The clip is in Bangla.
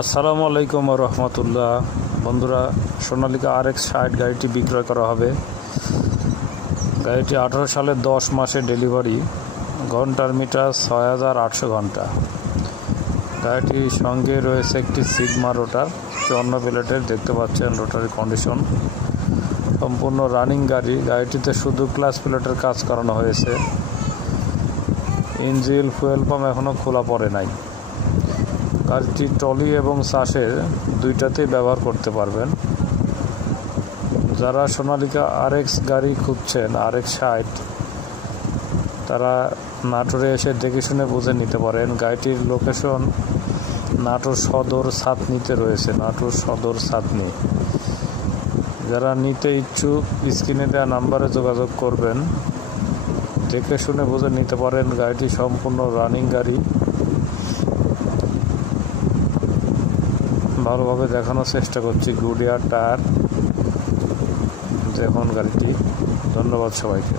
আসসালামু আলাইকুম রহমতুল্লাহ। বন্ধুরা, সোনালিকা RX-60 গাড়িটি বিক্রয় করা হবে। গাড়িটি 18 সালের 10 মাসে ডেলিভারি, ঘন্টার মিটার 6800 ঘন্টা। গাড়িটির সঙ্গে রয়েছে একটি সিগমা রোটার, 54 প্লেটের, দেখতে পাচ্ছেন রোটারের কন্ডিশন সম্পূর্ণ রানিং গাড়ি। গাড়িটিতে শুধু ক্লাচ প্লেটের কাজ করানো হয়েছে। ইঞ্জিন ফুয়েল পাম্প এখনও খোলা পড়ে নাই। গাড়িটি ট্রলি এবং চাষের দুইটাতেই ব্যবহার করতে পারবেন। যারা সোনালিকা RX গাড়ি খুঁজছেন, RX-60, তারা নাটোরে এসে দেখে শুনে বুঝে নিতে পারেন। গাড়িটির লোকেশন নাটোর সদর ছাতনিতে রয়েছে, নাটোর সদর ছাতনি। যারা নিতে ইচ্ছুক স্ক্রিনে দেওয়া নাম্বারে যোগাযোগ করবেন, দেখে শুনে বুঝে নিতে পারেন। গাড়িটি সম্পূর্ণ রানিং গাড়ি, ভালোভাবে দেখানোর চেষ্টা করছি। গুডিয়ার টায়ার, দেখুন গাড়িটি। ধন্যবাদ সবাইকে।